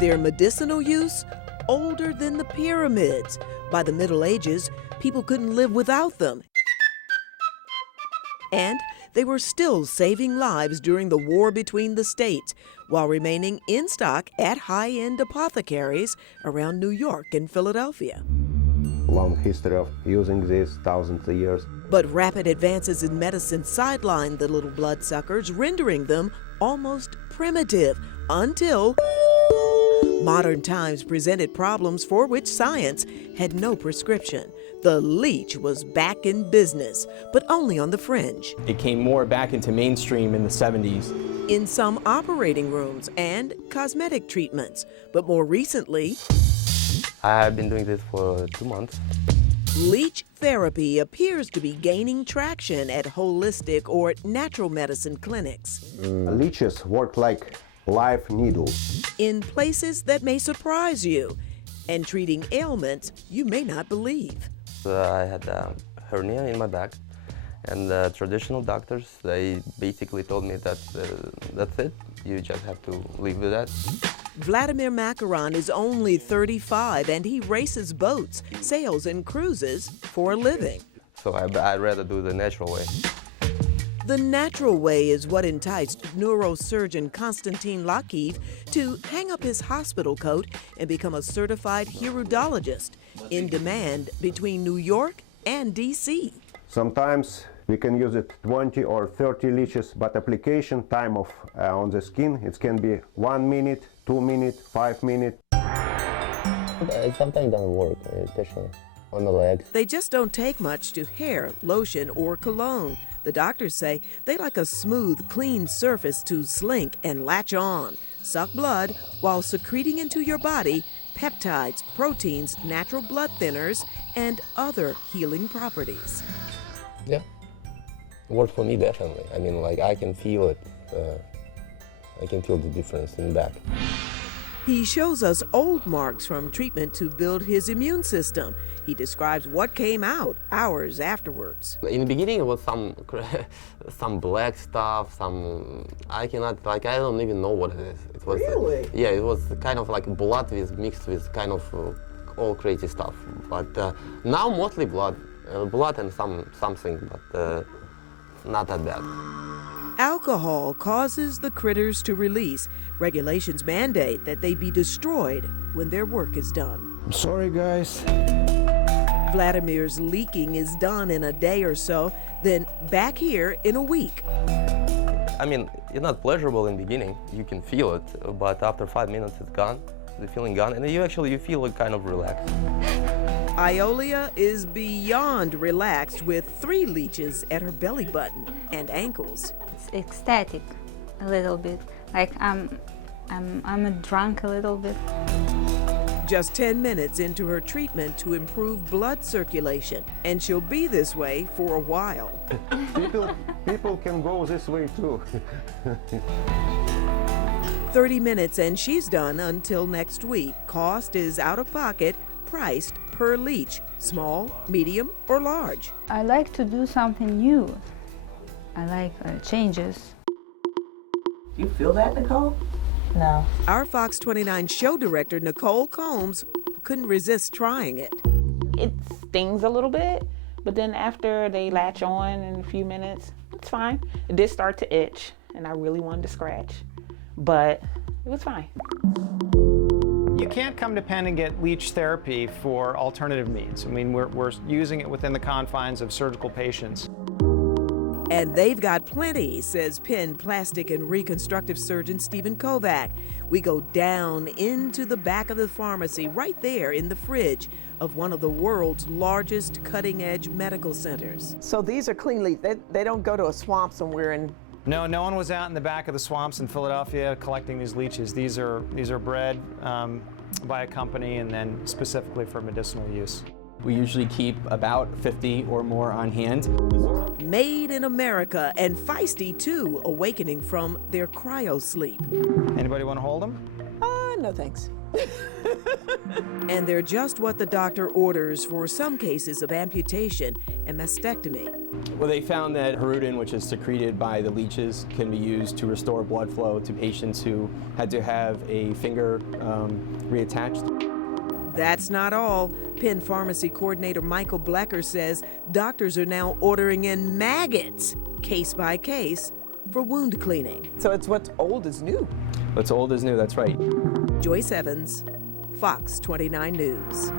Their medicinal use? Older than the pyramids. By the Middle Ages, people couldn't live without them. And they were still saving lives during the war between the states, while remaining in stock at high-end apothecaries around New York and Philadelphia. Long history of using this, thousands of years. But rapid advances in medicine sidelined the little bloodsuckers, rendering them almost primitive, until modern times presented problems for which science had no prescription. The leech was back in business, but only on the fringe. It came more back into mainstream in the 70s. In some operating rooms and cosmetic treatments, but more recently, I've been doing this for 2 months. leech therapy appears to be gaining traction at holistic or natural medicine clinics. Leeches work like live needles. In places that may surprise you and treating ailments you may not believe. I had a hernia in my back, and the traditional doctors, they basically told me that that's it. You just have to live with that. Vladimir Makaron is only 35 and he races boats, sails, and cruises for a living. So I'd rather do the natural way. The natural way is what enticed neurosurgeon Konstantin Lakiv to hang up his hospital coat and become a certified hirudologist, in demand between New York and D.C. Sometimes we can use it 20 or 30 leeches, but application time of on the skin, it can be 1 minute, 2 minutes, 5 minutes. It sometimes doesn't work, especially on the legs. They just don't take much to hair, lotion, or cologne. The doctors say they like a smooth, clean surface to slink and latch on, suck blood while secreting into your body peptides, proteins, natural blood thinners, and other healing properties. Yeah, it worked for me definitely. I mean, like I can feel it. I can feel the difference in the back. He shows us old marks from treatment to build his immune system. He describes what came out hours afterwards. In the beginning, it was some black stuff. I don't even know what it is. It was, Really? Yeah, it was kind of like blood mixed with kind of all crazy stuff. But now mostly blood and something, but not that bad. Alcohol causes the critters to release. Regulations mandate that they be destroyed when their work is done. I'm sorry, guys. Vladimir's leaking is done in a day or so, then back here in a week. I mean, it's not pleasurable in the beginning. You can feel it, but after 5 minutes, it's gone. The feeling gone, and you feel like kind of relaxed. Iolia is beyond relaxed with 3 leeches at her belly button and ankles. It's ecstatic a little bit, like I'm drunk a little bit. Just 10 minutes into her treatment to improve blood circulation, and she'll be this way for a while. People can go this way too. 30 minutes and she's done until next week. Cost is out of pocket, priced per leech, small, medium, or large. I like to do something new. I like changes. You feel that, Nicole? No. Our Fox 29 show director, Nicole Combs, couldn't resist trying it. It stings a little bit, but then after they latch on in a few minutes, it's fine. It did start to itch, and I really wanted to scratch, but it was fine. You can't come to Penn and get leech therapy for alternative means. I mean, we're using it within the confines of surgical patients. And they've got plenty, says Penn plastic and reconstructive surgeon Stephen Kovac. We go down into the back of the pharmacy, right there in the fridge of one of the world's largest cutting-edge medical centers. So these are clean leech. They don't go to a swamp somewhere and... No one was out in the back of the swamps in Philadelphia collecting these leeches. These are bred by a company and then specifically for medicinal use. We usually keep about 50 or more on hand. Made in America and feisty too, awakening from their cryo sleep. Anybody want to hold them? No thanks. And they're just what the doctor orders for some cases of amputation and mastectomy. Well, they found that hirudin, which is secreted by the leeches, can be used to restore blood flow to patients who had to have a finger reattached. That's not all. Penn Pharmacy Coordinator Michael Blecker says doctors are now ordering in maggots, case by case, for wound cleaning. So it's what's old is new. What's old is new, that's right. Joyce Evans, Fox 29 News.